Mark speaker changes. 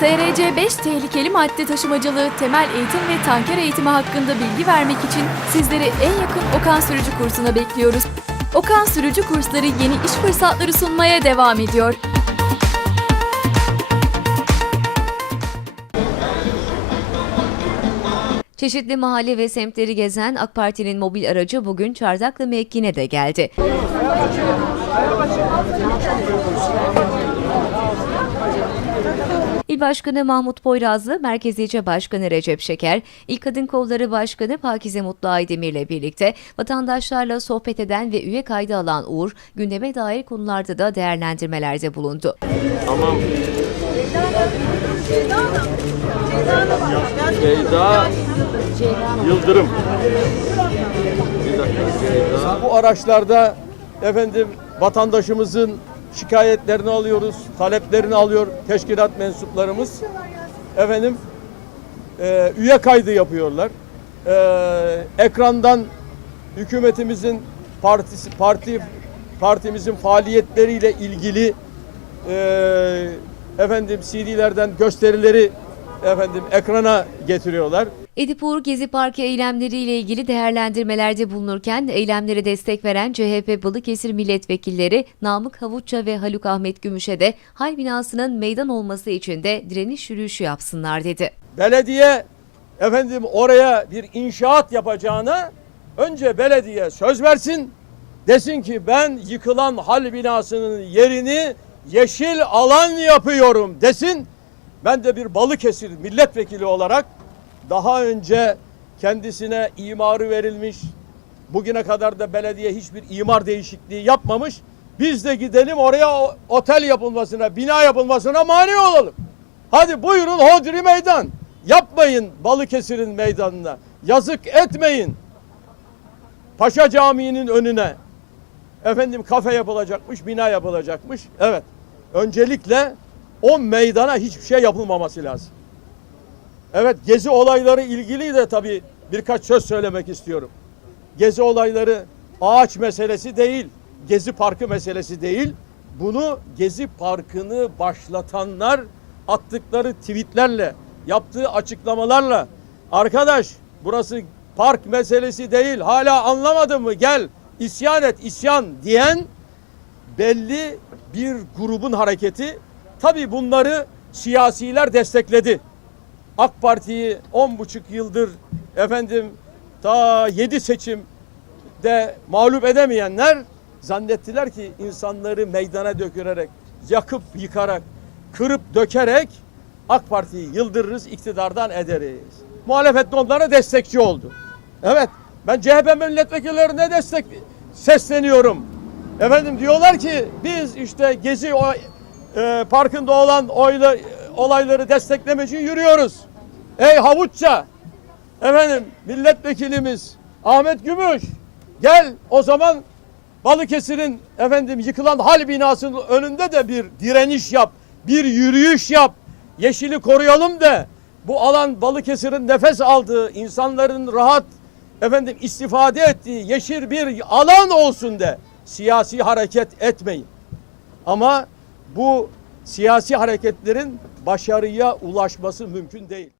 Speaker 1: TRC 5 tehlikeli madde taşımacılığı, temel eğitim ve tanker eğitimi hakkında bilgi vermek için sizleri en yakın Okan Sürücü kursuna bekliyoruz. Okan Sürücü kursları yeni iş fırsatları sunmaya devam ediyor.
Speaker 2: Çeşitli mahalle ve semtleri gezen AK Parti'nin mobil aracı bugün Çardaklı mevkine de geldi. İl Başkanı Mahmut Poyrazlı, Merkez İlçe Başkanı Recep Şeker, İl Kadın Kolları Başkanı Pakize Mutlu Aydemir ile birlikte vatandaşlarla sohbet eden ve üye kaydı alan Uğur, gündeme dair konularda da değerlendirmelerde bulundu.
Speaker 3: Tamam. Ceyda Yıldırım. Bir dakika Ceyda.
Speaker 4: Bu araçlarda efendim vatandaşımızın şikayetlerini alıyoruz, taleplerini alıyor teşkilat mensuplarımız. Efendim e, üye kaydı yapıyorlar. E, ekrandan hükümetimizin partisi parti partimizin faaliyetleriyle ilgili e, efendim CD'lerden gösterileri efendim ekrana getiriyorlar.
Speaker 2: Edip Uğur Gezi Parkı eylemleriyle ilgili değerlendirmelerde bulunurken eylemlere destek veren CHP Balıkesir milletvekilleri Namık Havuçça ve Haluk Ahmet Gümüş'e de hal binasının meydan olması için de direniş yürüyüşü yapsınlar dedi.
Speaker 4: belediye efendim oraya bir inşaat yapacağına önce belediye söz versin. Desin ki ben yıkılan hal binasının yerini yeşil alan yapıyorum desin. Ben de bir Balıkesir milletvekili olarak daha önce kendisine imarı verilmiş, bugüne kadar da belediye hiçbir imar değişikliği yapmamış. Biz de gidelim oraya otel yapılmasına, bina yapılmasına mani olalım. Hadi buyurun Hodri Meydan. Yapmayın Balıkesir'in meydanına. Yazık etmeyin. Paşa Camii'nin önüne. Efendim kafe yapılacakmış, bina yapılacakmış. Evet. Öncelikle o meydana hiçbir şey yapılmaması lazım. Evet gezi olayları ilgili de tabii birkaç söz söylemek istiyorum. Gezi olayları ağaç meselesi değil, gezi parkı meselesi değil. Bunu gezi parkını başlatanlar attıkları tweetlerle, yaptığı açıklamalarla arkadaş burası park meselesi değil hala anlamadın mı gel isyan et isyan diyen belli bir grubun hareketi. Tabii bunları siyasiler destekledi. AK Parti'yi on buçuk yıldır efendim ta yedi seçimde mağlup edemeyenler zannettiler ki insanları meydana dökülerek, yakıp yıkarak, kırıp dökerek AK Parti'yi yıldırırız, iktidardan ederiz. Muhalefet de onlara destekçi oldu. Evet, ben CHP milletvekillerine destek sesleniyorum. Efendim diyorlar ki biz işte Gezi o, e, Parkı'nda olan oyla, olayları desteklemek için yürüyoruz. Ey havuçça efendim milletvekilimiz Ahmet Gümüş gel o zaman Balıkesir'in efendim yıkılan hal binasının önünde de bir direniş yap, bir yürüyüş yap. Yeşili koruyalım da bu alan Balıkesir'in nefes aldığı, insanların rahat efendim istifade ettiği yeşil bir alan olsun de siyasi hareket etmeyin. Ama bu siyasi hareketlerin başarıya ulaşması mümkün değil.